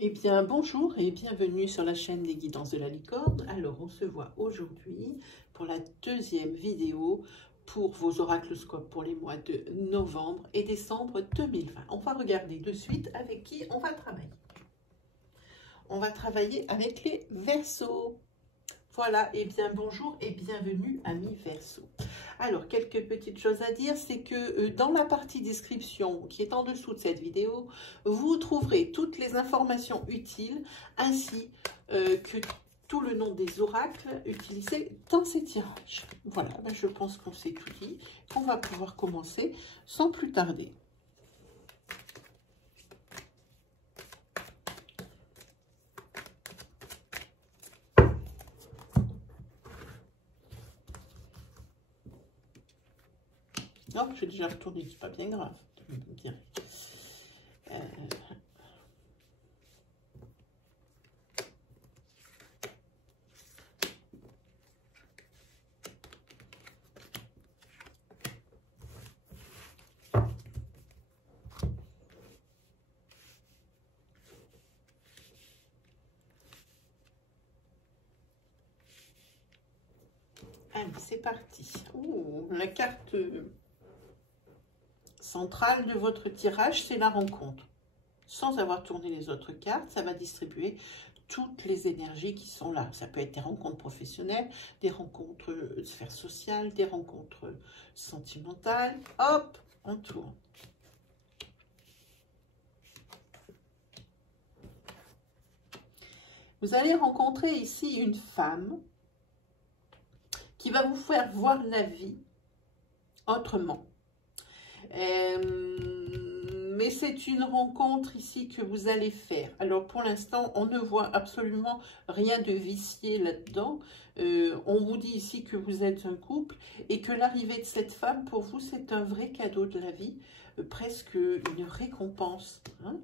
Eh bien, bonjour et bienvenue sur la chaîne des guidances de la licorne. Alors, on se voit aujourd'hui pour la deuxième vidéo pour vos oracloscopes pour les mois de novembre et décembre 2020. On va regarder de suite avec qui on va travailler. On va travailler avec les Verseaux. Voilà, et bien bonjour et bienvenue amis Verseaux. Alors, quelques petites choses à dire, c'est que dans la partie description qui est en dessous de cette vidéo, vous trouverez toutes les informations utiles ainsi que tout le nom des oracles utilisés dans ces tirages. Voilà, ben je pense qu'on s'est tout dit, qu'on va pouvoir commencer sans plus tarder. Non, j'ai déjà retourné, c'est pas bien grave, je me dirais. Allez, c'est parti. Oh, la carte centrale de votre tirage, c'est la rencontre. Sans avoir tourné les autres cartes, ça va distribuer toutes les énergies qui sont là. Ça peut être des rencontres professionnelles, des rencontres de sphère sociale, des rencontres sentimentales. Hop, on tourne. Vous allez rencontrer ici une femme qui va vous faire voir la vie autrement. Mais c'est une rencontre ici que vous allez faire. Alors pour l'instant, on ne voit absolument rien de vicié là-dedans. On vous dit ici que vous êtes un couple et que l'arrivée de cette femme, pour vous, c'est un vrai cadeau de la vie, presque une récompense. Hein?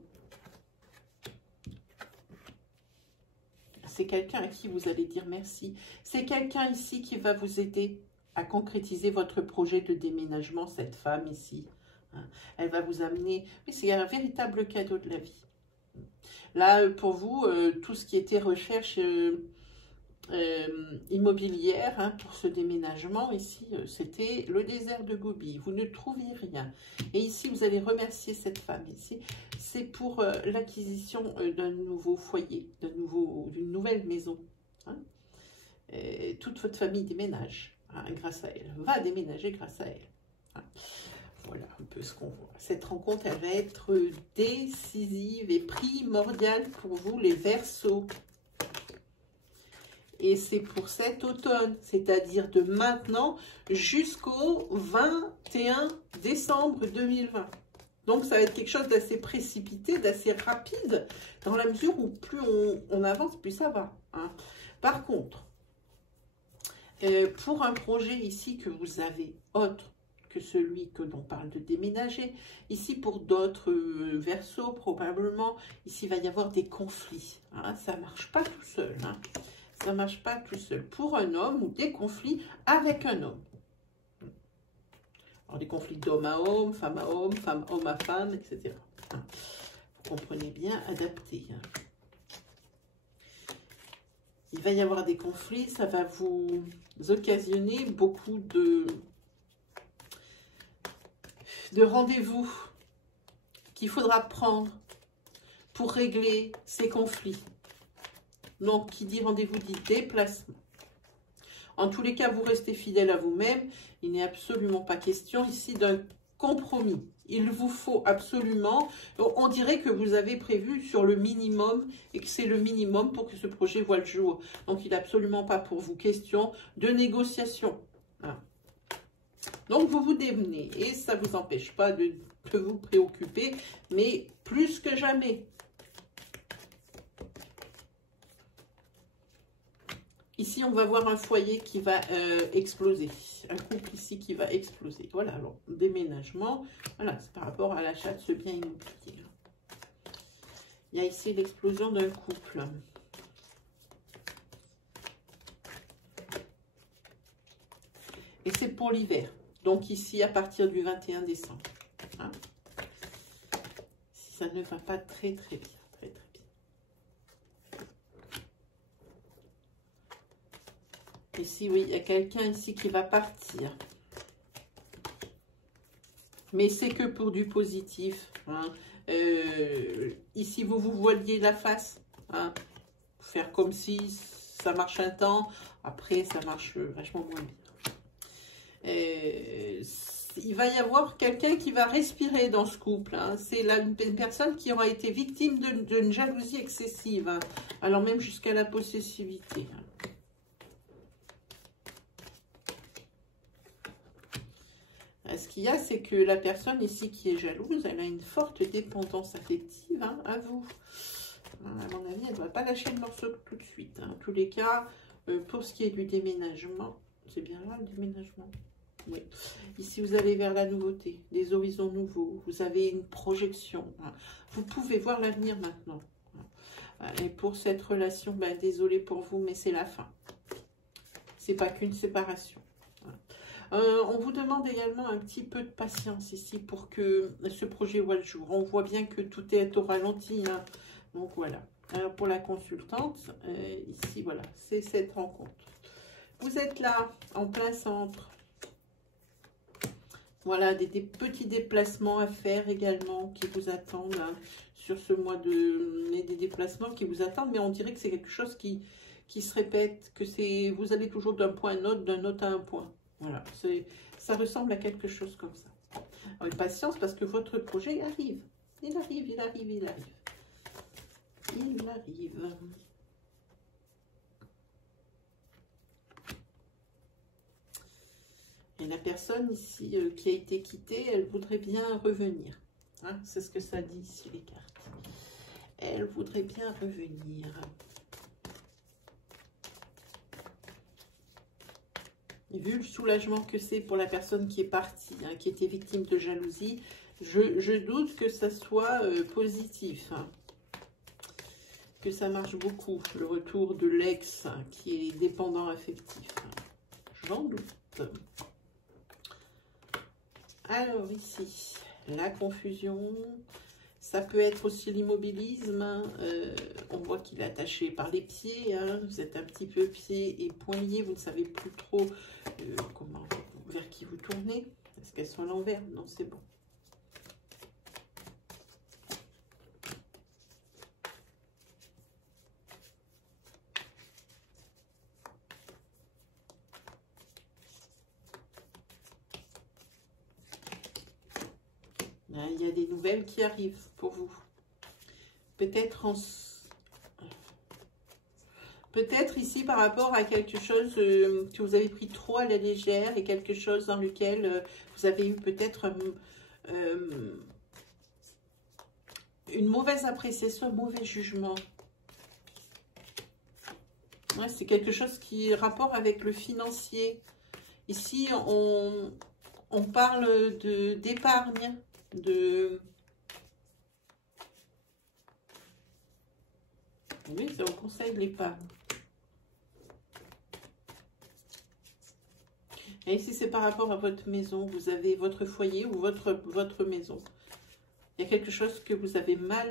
C'est quelqu'un à qui vous allez dire merci. C'est quelqu'un ici qui va vous aider à concrétiser votre projet de déménagement, cette femme ici. Elle va vous amener, oui, c'est un véritable cadeau de la vie. Là, pour vous, tout ce qui était recherche immobilière hein, pour ce déménagement, ici, c'était le désert de Gobi. Vous ne trouviez rien. Et ici, vous allez remercier cette femme. Ici, c'est pour l'acquisition d'un nouveau foyer, d'une nouvelle maison. Hein. Toute votre famille déménage hein, grâce à elle, va déménager grâce à elle. Hein. Voilà un peu ce qu'on voit. Cette rencontre, elle va être décisive et primordiale pour vous, les Verseaux. Et c'est pour cet automne, c'est-à-dire de maintenant jusqu'au 21 décembre 2020. Donc, ça va être quelque chose d'assez précipité, d'assez rapide, dans la mesure où plus on avance, plus ça va. Hein. Par contre, pour un projet ici que vous avez autre que celui que l'on parle de déménager, ici pour d'autres Verseaux, probablement, ici il va y avoir des conflits. Hein. Ça ne marche pas tout seul. Hein. Ça ne marche pas tout seul. Pour un homme ou des conflits avec un homme. Alors, des conflits d'homme à homme, femme à homme, homme à femme, etc. Vous comprenez bien, adapté. Il va y avoir des conflits, ça va vous occasionner beaucoup de rendez-vous qu'il faudra prendre pour régler ces conflits. Donc, qui dit rendez-vous dit déplacement. En tous les cas, vous restez fidèle à vous-même. Il n'est absolument pas question ici d'un compromis. Il vous faut absolument, on dirait que vous avez prévu sur le minimum et que c'est le minimum pour que ce projet voit le jour. Donc, il n'est absolument pas pour vous question de négociation. Voilà. Donc, vous vous démenez et ça ne vous empêche pas de vous préoccuper, mais plus que jamais. Ici, on va voir un foyer qui va exploser. Un couple ici qui va exploser. Voilà, alors, déménagement. Voilà, c'est par rapport à l'achat de ce bien immobilier. Il y a ici l'explosion d'un couple. Et c'est pour l'hiver. Donc ici, à partir du 21 décembre. Hein. Si ça ne va pas très, très bien. Très, très bien. Ici, oui, il y a quelqu'un ici qui va partir. Mais c'est que pour du positif. Hein. Ici, vous vous voiliez la face. Hein. Faire comme si ça marche un temps. Après, ça marche vachement moins bien. Il va y avoir quelqu'un qui va respirer dans ce couple. Hein. C'est une personne qui aura été victime d'une jalousie excessive. Hein. Alors même jusqu'à la possessivité. Hein. Ce qu'il y a, c'est que la personne ici qui est jalouse, elle a une forte dépendance affective hein, à vous. À mon avis, elle ne va pas lâcher le morceau tout de suite. Hein. En tous les cas, pour ce qui est du déménagement, c'est bien là le déménagement. Oui. Ici, vous allez vers la nouveauté, des horizons nouveaux. Vous avez une projection. Hein. Vous pouvez voir l'avenir maintenant. Hein. Et pour cette relation, ben, désolé pour vous, mais c'est la fin. C'est pas qu'une séparation. On vous demande également un petit peu de patience ici pour que ce projet voit le jour. On voit bien que tout est au ralenti. Hein. Donc voilà. Alors pour la consultante, ici voilà, c'est cette rencontre. Vous êtes là, en plein centre. Voilà, des petits déplacements à faire également qui vous attendent hein, sur ce mois de... Des déplacements qui vous attendent, mais on dirait que c'est quelque chose qui se répète, que c'est vous allez toujours d'un point à un autre, d'un autre à un point. Voilà, ça ressemble à quelque chose comme ça. Alors, patience parce que votre projet arrive. Il arrive, il arrive, il arrive. Il arrive. Et la personne ici qui a été quittée, elle voudrait bien revenir. Hein, c'est ce que ça dit ici les cartes. Elle voudrait bien revenir. Et vu le soulagement que c'est pour la personne qui est partie, hein, qui était victime de jalousie, je doute que ça soit positif. Hein, que ça marche beaucoup, le retour de l'ex hein, qui est dépendant affectif. Hein. J'en doute. Alors ici, la confusion, ça peut être aussi l'immobilisme. Hein, on voit qu'il est attaché par les pieds. Hein, vous êtes un petit peu pieds et poings liés. Vous ne savez plus trop vers qui vous tournez. Est-ce qu'elles sont à l'envers? Non, c'est bon. Il y a des nouvelles qui arrivent pour vous. Peut-être ici par rapport à quelque chose que vous avez pris trop à la légère et quelque chose dans lequel vous avez eu peut-être une mauvaise appréciation, un mauvais jugement. Ouais, c'est quelque chose qui est rapport avec le financier. Ici, on parle d'épargne. Oui, c'est au conseil de l'épargne. Et ici, c'est par rapport à votre maison. Vous avez votre foyer ou votre maison. Il y a quelque chose que vous avez mal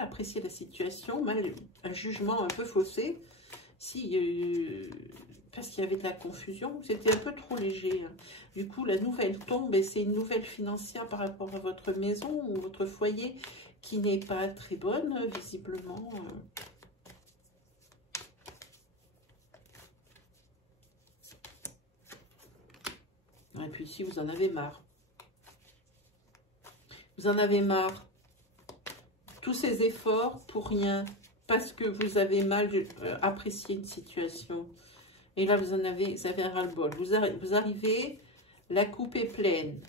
apprécié la situation, un jugement un peu faussé. Parce qu'il y avait de la confusion, c'était un peu trop léger. Hein. Du coup, la nouvelle tombe et c'est une nouvelle financière par rapport à votre maison ou votre foyer qui n'est pas très bonne, visiblement. Et puis ici, vous en avez marre. Vous en avez marre. Tous ces efforts pour rien, parce que vous avez mal apprécié une situation. Et là, vous avez un ras-le-bol. Vous arrivez, la coupe est pleine.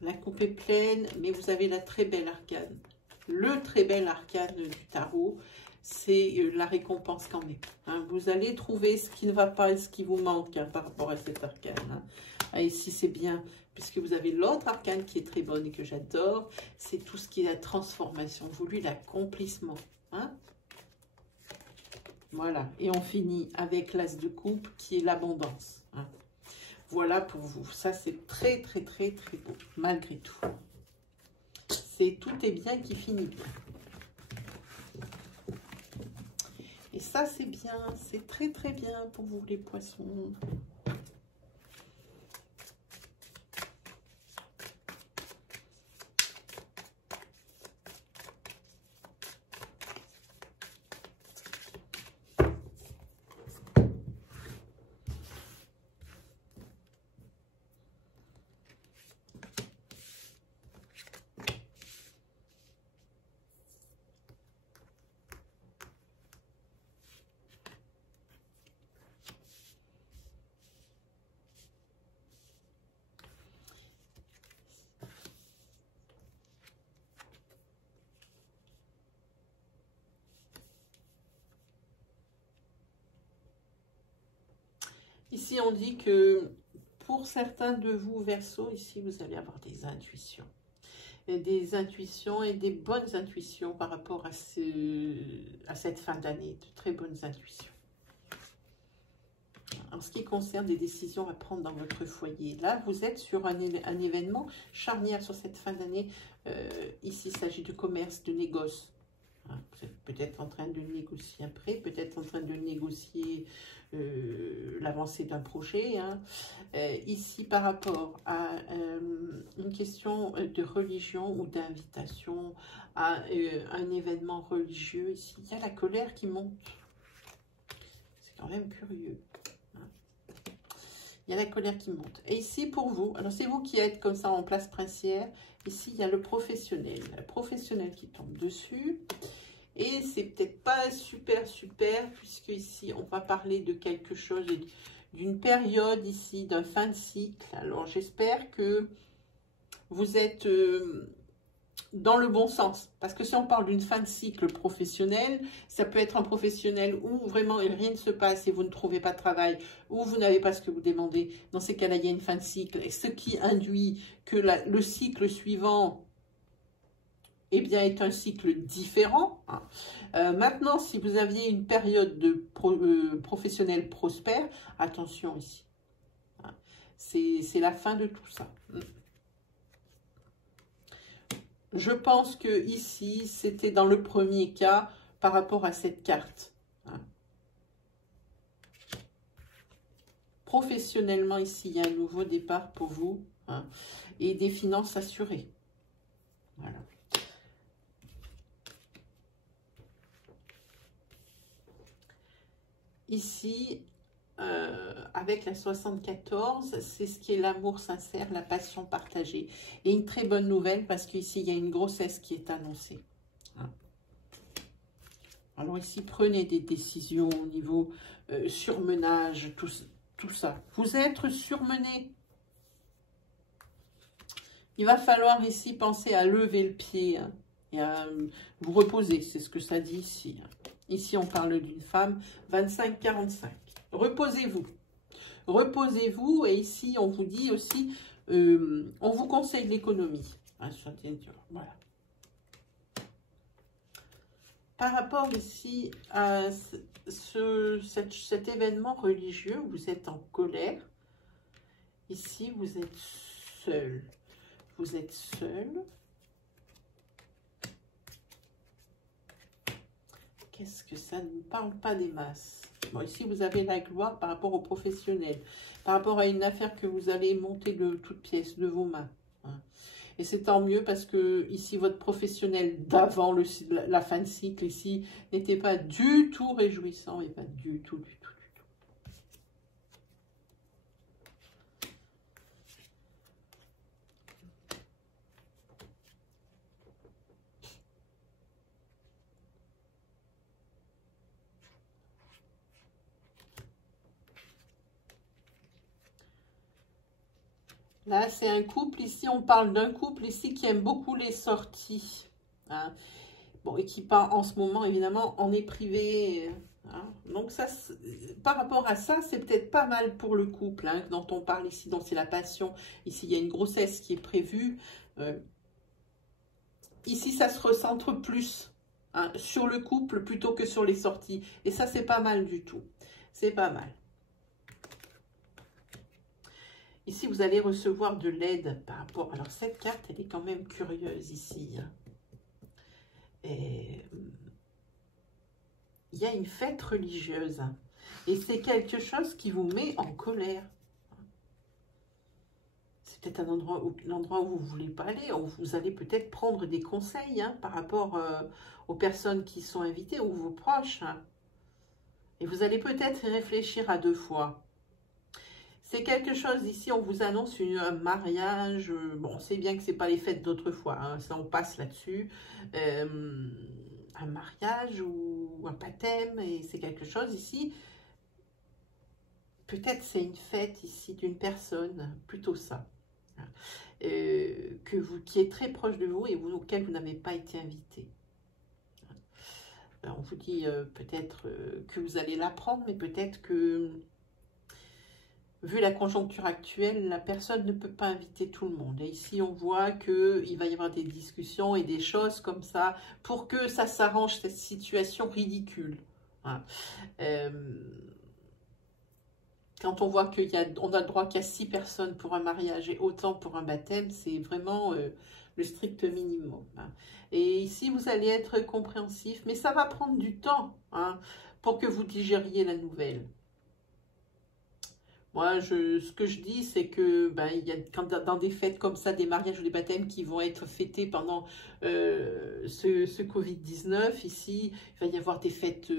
La coupe est pleine, mais vous avez la très belle arcane. Le très bel arcane du tarot, c'est la récompense quand même. Hein. Vous allez trouver ce qui ne va pas et ce qui vous manque hein, par rapport à cet arcane. Hein. Ah, ici, c'est bien, puisque vous avez l'autre arcane qui est très bonne et que j'adore. C'est tout ce qui est la transformation voulue, l'accomplissement. Hein. Voilà, et on finit avec l'as de coupe qui est l'abondance. Hein. Voilà pour vous. Ça, c'est très, très, très, très beau, malgré tout. C'est tout est bien qui finit bien. Et ça, c'est bien, c'est très très bien pour vous les poissons. Ici, on dit que pour certains de vous, Verseau, ici, vous allez avoir des intuitions. Des intuitions et des bonnes intuitions par rapport à cette fin d'année. De très bonnes intuitions. En ce qui concerne des décisions à prendre dans votre foyer, là, vous êtes sur un événement charnière sur cette fin d'année. Ici, il s'agit de commerce, de négoce. Vous êtes peut-être en train de négocier un prêt, peut-être en train de négocier l'avancée d'un projet. Ici, par rapport à une question de religion ou d'invitation à un événement religieux, ici, il y a la colère qui monte. C'est quand même curieux. Il y a la colère qui monte. Et ici, pour vous, alors c'est vous qui êtes comme ça en place princière. Ici, il y a le professionnel. Le professionnel qui tombe dessus. Et c'est peut-être pas super, puisque ici, on va parler de quelque chose, d'une période ici, d'un fin de cycle. Alors, j'espère que vous êtes dans le bon sens. Parce que si on parle d'une fin de cycle professionnel, ça peut être un professionnel où vraiment rien ne se passe et vous ne trouvez pas de travail, ou vous n'avez pas ce que vous demandez. Dans ces cas-là, il y a une fin de cycle. Et ce qui induit que le cycle suivant, eh bien, est un cycle différent. Maintenant, si vous aviez une période de professionnel prospère, attention ici. C'est la fin de tout ça. Je pense que ici, c'était dans le premier cas par rapport à cette carte. Professionnellement, ici, il y a un nouveau départ pour vous. Et des finances assurées. Voilà. Ici, avec la 74, c'est ce qui est l'amour sincère, la passion partagée. Et une très bonne nouvelle, parce qu'ici, il y a une grossesse qui est annoncée. Alors ici, prenez des décisions au niveau surmenage, tout ça. Vous êtes surmené. Il va falloir ici penser à lever le pied et à vous reposer. C'est ce que ça dit ici. Ici, on parle d'une femme, 25-45. Reposez-vous. Reposez-vous. Et ici, on vous dit aussi, on vous conseille l'économie. Voilà. Par rapport ici à cet événement religieux, vous êtes en colère. Ici, vous êtes seul. Vous êtes seul. Qu'est-ce que ça ne parle pas des masses? Bon, ici, vous avez la gloire par rapport aux professionnels, par rapport à une affaire que vous allez monter de toutes pièces, de vos mains. Et c'est tant mieux parce que ici, votre professionnel d'avant la fin de cycle, ici, n'était pas du tout réjouissant, et pas du tout. Là, c'est un couple. Ici, on parle d'un couple ici qui aime beaucoup les sorties. Bon, et qui part en ce moment, évidemment, en est privé. Donc, ça, par rapport à ça, c'est peut-être pas mal pour le couple dont on parle ici. Donc, c'est la passion. Ici, il y a une grossesse qui est prévue. Ici, ça se recentre plus sur le couple plutôt que sur les sorties. Et ça, c'est pas mal du tout. C'est pas mal. Ici, vous allez recevoir de l'aide par rapport... Alors, cette carte, elle est quand même curieuse ici. Et il y a une fête religieuse. Et c'est quelque chose qui vous met en colère. C'est peut-être l'endroit où vous ne voulez pas aller, où vous allez peut-être prendre des conseils par rapport aux personnes qui sont invitées ou vos proches. Et vous allez peut-être réfléchir à 2 fois. C'est quelque chose, ici, on vous annonce un mariage. Bon, on sait bien que ce n'est pas les fêtes d'autrefois, ça on passe là-dessus. Un mariage ou un baptême, et c'est quelque chose ici. Peut-être c'est une fête ici d'une personne, plutôt ça. Qui est très proche de vous et auquel vous n'avez pas été invité. On vous dit peut-être que vous allez l'apprendre, mais peut-être que, vu la conjoncture actuelle, la personne ne peut pas inviter tout le monde. Et ici, on voit qu'il va y avoir des discussions et des choses comme ça pour que ça s'arrange, cette situation ridicule. Quand on voit qu'on a le droit qu'à 6 personnes pour un mariage et autant pour un baptême, c'est vraiment le strict minimum. Et ici, vous allez être compréhensif, mais ça va prendre du temps pour que vous digériez la nouvelle. Moi, ce que je dis, c'est que il y a dans des fêtes comme ça, des mariages ou des baptêmes qui vont être fêtés pendant ce Covid-19, ici, il va y avoir des fêtes...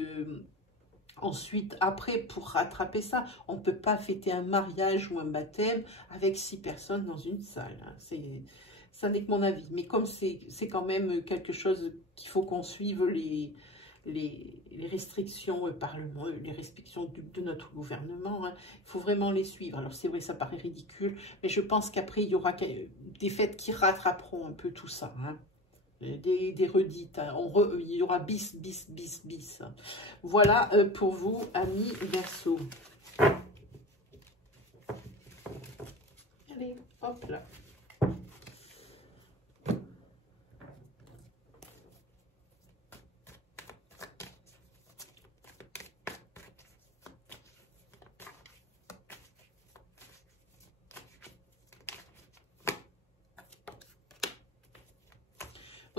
Ensuite, après, pour rattraper ça, on ne peut pas fêter un mariage ou un baptême avec 6 personnes dans une salle. Ça n'est que mon avis. Mais comme c'est quand même quelque chose qu'il faut qu'on suive les restrictions les restrictions de notre gouvernement, il faut vraiment les suivre. Alors c'est vrai, ça paraît ridicule, mais je pense qu'après, il y aura des fêtes qui rattraperont un peu tout ça. Des redites, il y aura bis. Voilà pour vous, amis Verseau. Allez, hop là.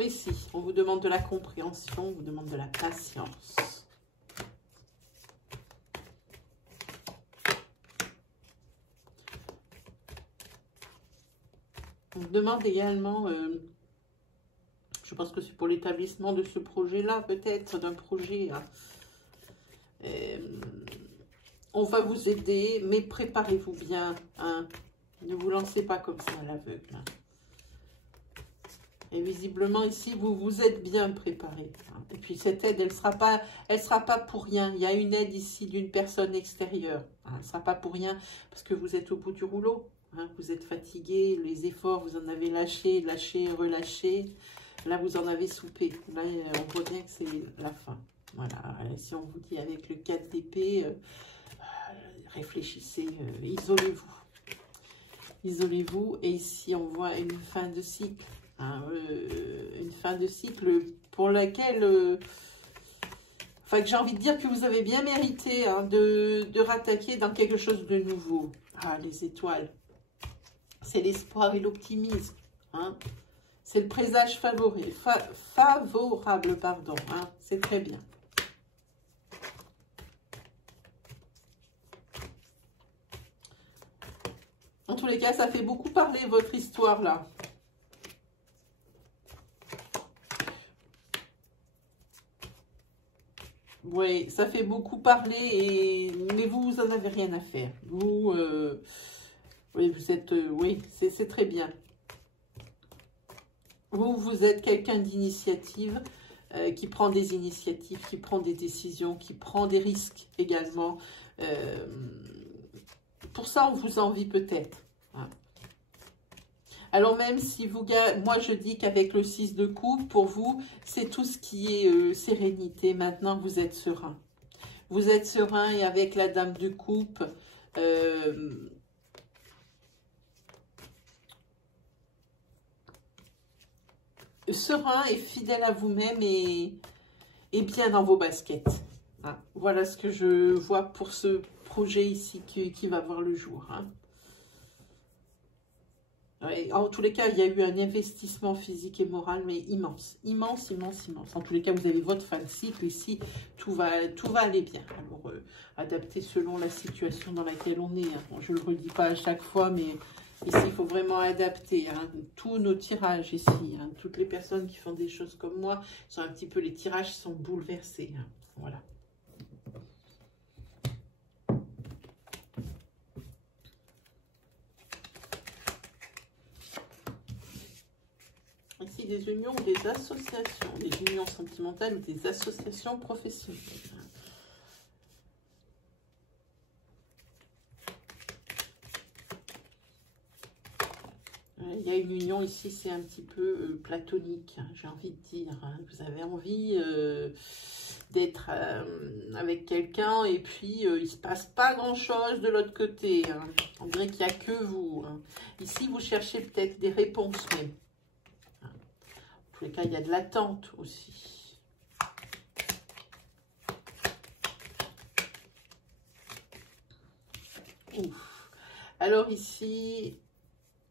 Ici, on vous demande de la compréhension, on vous demande de la patience. On vous demande également, je pense que c'est pour l'établissement de ce projet-là, peut-être, d'un projet. On va vous aider, mais préparez-vous bien. Ne vous lancez pas comme ça à l'aveugle. Et visiblement, ici, vous vous êtes bien préparé. Et puis, cette aide, elle sera pas pour rien. Il y a une aide ici d'une personne extérieure. Elle ne sera pas pour rien parce que vous êtes au bout du rouleau. Vous êtes fatigué, les efforts, vous en avez lâché, relâché. Là, vous en avez soupé. Là, on voit bien que c'est la fin. Voilà. Si on vous dit avec le 4 d'épée, réfléchissez, isolez-vous. Isolez-vous. Et ici, on voit une fin de cycle. Une fin de cycle pour laquelle, que j'ai envie de dire que vous avez bien mérité de rattaquer dans quelque chose de nouveau. Les étoiles, c'est l'espoir et l'optimisme. C'est le présage favorable, pardon. C'est très bien. En tous les cas, ça fait beaucoup parler votre histoire là. Oui, ça fait beaucoup parler, mais vous en avez rien à faire. Vous, oui, vous êtes, oui, c'est très bien. Vous êtes quelqu'un d'initiative, qui prend des initiatives, qui prend des décisions, qui prend des risques également. Pour ça, on vous envie peut-être. Alors même si vous, moi je dis qu'avec le 6 de coupe, pour vous, c'est tout ce qui est sérénité. Maintenant, vous êtes serein. Vous êtes serein et avec la dame de coupe, serein et fidèle à vous-même et bien dans vos baskets. Voilà ce que je vois pour ce projet ici qui va voir le jour. Ouais, en tous les cas, il y a eu un investissement physique et moral, mais immense, immense, immense, immense. En tous les cas, vous avez votre fin de cycle ici, tout va aller bien. Alors, adapter selon la situation dans laquelle on est. Hein. Bon, je ne le redis pas à chaque fois, mais ici, il faut vraiment adapter hein, tous nos tirages ici. Hein. Toutes les personnes qui font des choses comme moi, sont un petit peu, les tirages sont bouleversés. Hein. Voilà. Ici, des unions, des associations, des unions sentimentales ou des associations professionnelles. Il y a une union ici, c'est un petit peu platonique, hein, j'ai envie de dire. Hein. Vous avez envie d'être avec quelqu'un et puis il ne se passe pas grand-chose de l'autre côté. Hein. On dirait qu'il n'y a que vous. Hein. Ici, vous cherchez peut-être des réponses même. Hein. En tous les cas, il y a de l'attente aussi. Ouf. Alors ici...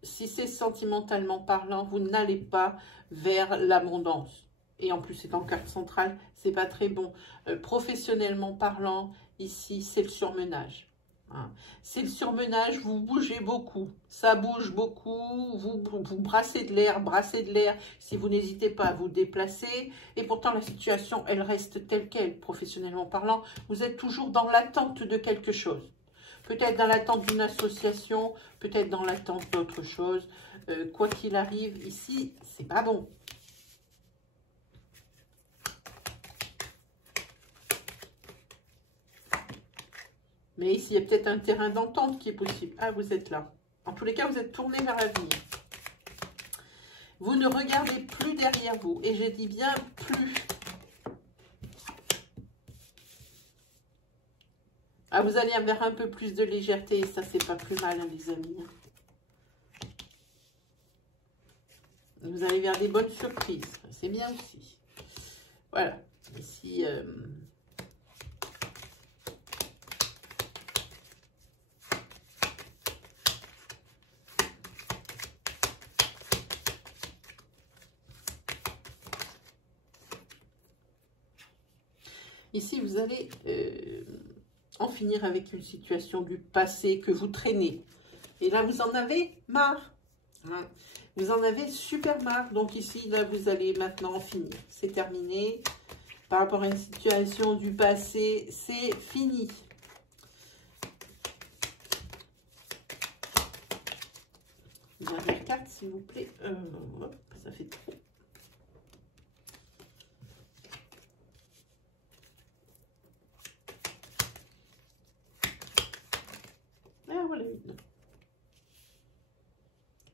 Si c'est sentimentalement parlant, vous n'allez pas vers l'abondance. Et en plus, c'est en carte centrale, c'est pas très bon. Professionnellement parlant, ici, c'est le surmenage. Hein. C'est le surmenage, vous bougez beaucoup. Ça bouge beaucoup, vous brassez de l'air. Si vous n'hésitez pas à vous déplacer. Et pourtant, la situation, elle reste telle qu'elle. Professionnellement parlant, vous êtes toujours dans l'attente de quelque chose. Peut-être dans l'attente d'une association, peut-être dans l'attente d'autre chose. Quoi qu'il arrive, ici, c'est pas bon. Mais ici, il y a peut-être un terrain d'entente qui est possible. Ah, vous êtes là. En tous les cas, vous êtes tourné vers l'avenir. Vous ne regardez plus derrière vous. Et je dis bien plus. Ah, vous allez vers un peu plus de légèreté, et ça, c'est pas plus mal, hein, les amis. Vous allez vers des bonnes surprises, c'est bien aussi. Voilà, ici... Ici, vous allez... en finir avec une situation du passé que vous traînez. Et là, vous en avez marre. Hein. Vous en avez super marre. Donc ici, là, vous allez maintenant en finir. C'est terminé. Par rapport à une situation du passé, c'est fini. Dernière carte, s'il vous plaît. Hop, ça fait trop. Ah, voilà une.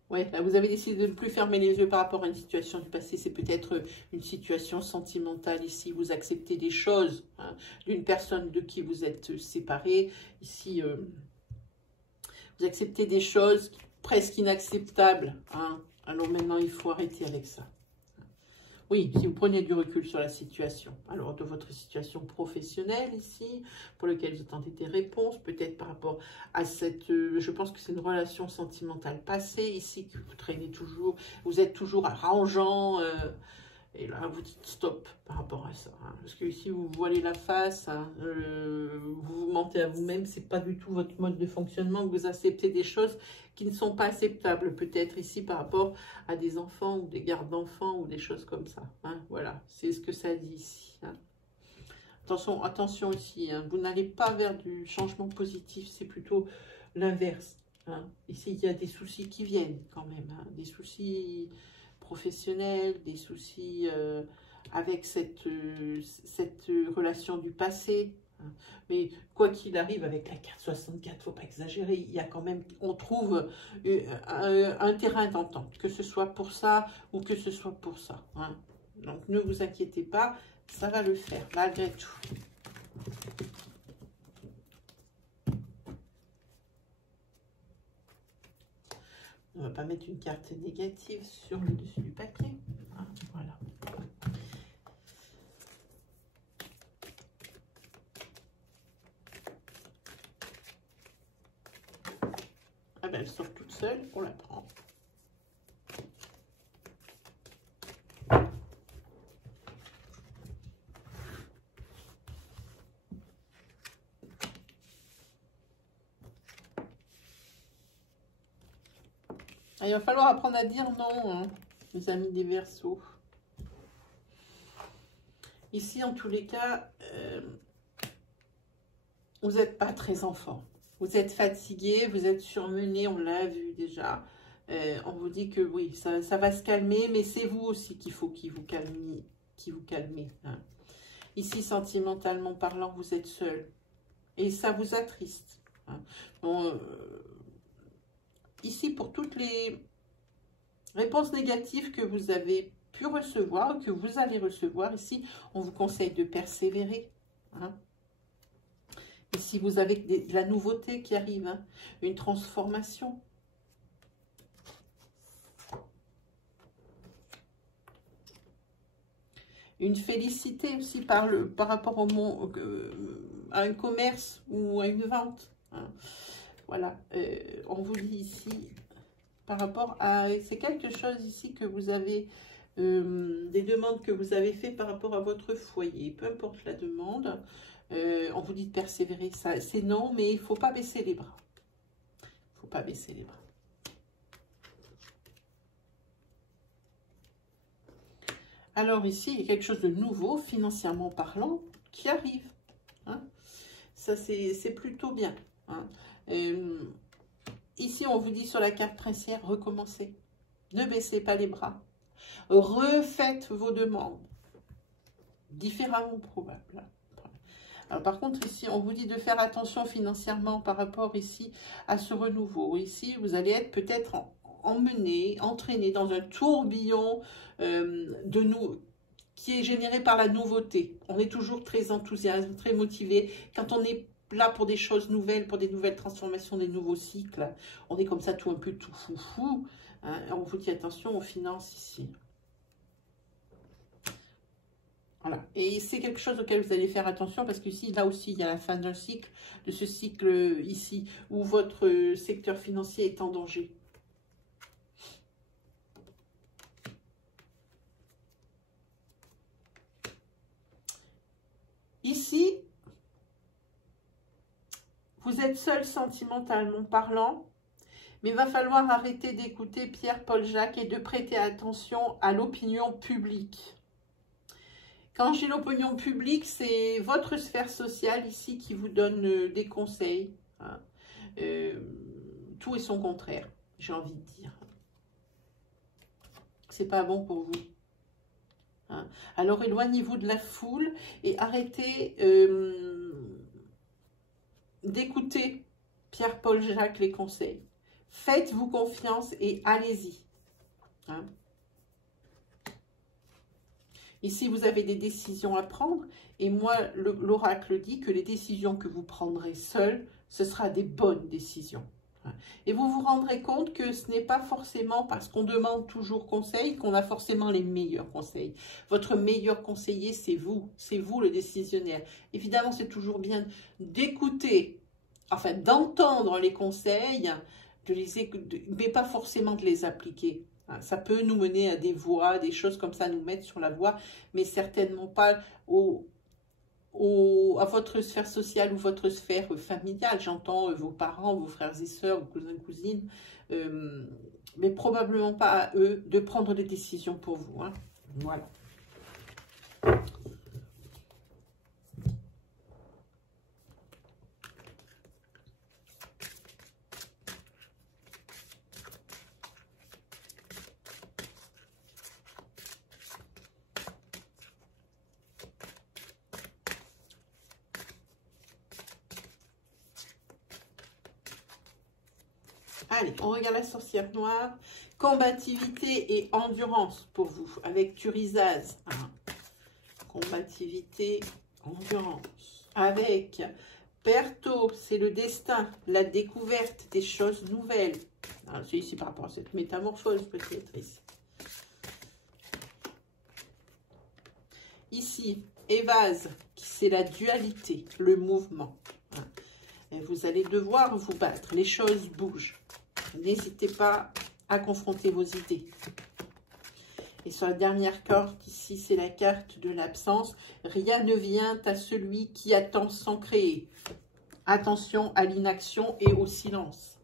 Ouais, là, vous avez décidé de ne plus fermer les yeux par rapport à une situation du passé. C'est peut-être une situation sentimentale ici. Vous acceptez des choses hein, d'une personne de qui vous êtes séparés. Ici, vous acceptez des choses presque inacceptables. Hein. Alors maintenant, il faut arrêter avec ça. Oui, si vous prenez du recul sur la situation, alors de votre situation professionnelle ici, pour laquelle vous attendez des réponses, peut-être par rapport à cette, je pense que c'est une relation sentimentale passée ici, que vous traînez toujours, vous êtes toujours arrangeant, et là vous dites stop par rapport à ça, hein, parce que ici vous voilez la face, hein, vous mentez à vous-même, c'est pas du tout votre mode de fonctionnement, vous acceptez des choses qui ne sont pas acceptables, peut-être ici par rapport à des enfants ou des gardes d'enfants ou des choses comme ça. Hein, voilà, c'est ce que ça dit ici. Hein. Attention, attention ici, hein, vous n'allez pas vers du changement positif, c'est plutôt l'inverse. Hein. Ici, il y a des soucis qui viennent quand même, hein, des soucis professionnels, des soucis avec cette relation du passé. Mais quoi qu'il arrive, avec la carte 64, il ne faut pas exagérer, il y a quand même, on trouve un terrain d'entente, que ce soit pour ça ou que ce soit pour ça. Hein. Donc ne vous inquiétez pas, ça va le faire, malgré tout. On ne va pas mettre une carte négative sur le dessus du papier. Hein, voilà. Ah ben, elle sort toute seule, on la prend. il va falloir apprendre à dire non, hein, les amis des Verseaux. Ici, en tous les cas, vous n'êtes pas très en forme. Vous êtes fatigué, vous êtes surmené, on l'a vu déjà. On vous dit que oui, ça va se calmer, mais c'est vous aussi qu'il faut qu'il vous calmez. Hein. Ici, sentimentalement parlant, vous êtes seul. Et ça vous attriste. Hein. Bon, ici, pour toutes les réponses négatives que vous avez pu recevoir, que vous allez recevoir, ici, on vous conseille de persévérer. Hein. Ici, vous avez de la nouveauté qui arrive, hein, une transformation. Une félicité aussi par rapport au monde, à un commerce ou à une vente. Hein. Voilà, on vous dit ici, par rapport à... C'est quelque chose ici que vous avez, des demandes que vous avez fait par rapport à votre foyer. Peu importe la demande, on vous dit de persévérer. C'est non, mais il ne faut pas baisser les bras. Il ne faut pas baisser les bras. Alors ici, il y a quelque chose de nouveau, financièrement parlant, qui arrive. Hein. Ça, c'est plutôt bien. Hein. Ici, on vous dit sur la carte princière, recommencez. Ne baissez pas les bras. Refaites vos demandes. Différemment probable. Alors, par contre, ici, on vous dit de faire attention financièrement par rapport ici à ce renouveau. Ici, vous allez être peut-être emmené, entraîné dans un tourbillon qui est généré par la nouveauté. On est toujours très enthousiaste, très motivé. Quand on est là pour des choses nouvelles, pour des nouvelles transformations, des nouveaux cycles, on est comme ça tout un peu tout foufou. Hein, on vous dit attention aux finances ici. Voilà. Et c'est quelque chose auquel vous allez faire attention parce que ici, là aussi, il y a la fin d'un cycle, de ce cycle ici, où votre secteur financier est en danger. Ici, vous êtes seul sentimentalement parlant, mais il va falloir arrêter d'écouter Pierre, Paul, Jacques et de prêter attention à l'opinion publique. Quand j'ai l'opinion publique, c'est votre sphère sociale ici qui vous donne des conseils. Hein. Tout et son contraire, j'ai envie de dire. C'est pas bon pour vous. Hein. Alors éloignez-vous de la foule et arrêtez d'écouter Pierre, Paul, Jacques les conseils. Faites-vous confiance et allez-y. Hein. Ici, vous avez des décisions à prendre et moi, l'oracle dit que les décisions que vous prendrez seul, ce sera des bonnes décisions. Et vous vous rendrez compte que ce n'est pas forcément parce qu'on demande toujours conseil qu'on a forcément les meilleurs conseils. Votre meilleur conseiller, c'est vous le décisionnaire. Évidemment, c'est toujours bien d'écouter, enfin d'entendre les conseils, mais pas forcément de les appliquer. Ça peut nous mener à des voies, des choses comme ça, nous mettre sur la voie, mais certainement pas à votre sphère sociale ou votre sphère familiale. J'entends vos parents, vos frères et sœurs, vos cousins, cousines, mais probablement pas à eux de prendre des décisions pour vous. Hein. Voilà. Allez, on regarde la sorcière noire. Combativité et endurance pour vous, avec Turizaz. Hein. Combativité, endurance. Avec Perto, c'est le destin, la découverte des choses nouvelles. C'est ici par rapport à cette métamorphose peut-être ici. Ici, Évase, c'est la dualité, le mouvement. Hein. Et vous allez devoir vous battre, les choses bougent. N'hésitez pas à confronter vos idées. Et sur la dernière carte, ici, c'est la carte de l'absence. Rien ne vient à celui qui attend sans créer. Attention à l'inaction et au silence.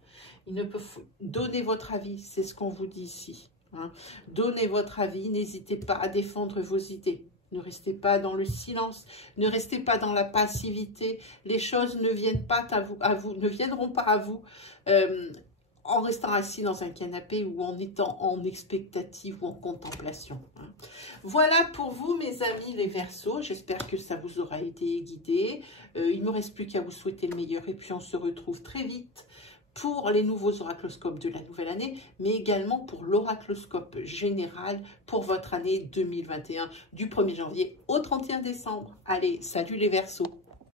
Ils ne peuvent... Donnez votre avis, c'est ce qu'on vous dit ici. Hein. Donnez votre avis, n'hésitez pas à défendre vos idées. Ne restez pas dans le silence, ne restez pas dans la passivité. Les choses ne viennent pas ne viendront pas à vous en restant assis dans un canapé ou en étant en expectative ou en contemplation. Hein. Voilà pour vous, mes amis les Verseaux. J'espère que ça vous aura été guidé. Il ne me reste plus qu'à vous souhaiter le meilleur et puis on se retrouve très vite pour les nouveaux oracloscopes de la nouvelle année, mais également pour l'oracloscope général pour votre année 2021, du 1er janvier au 31 décembre. Allez, salut les Verseaux!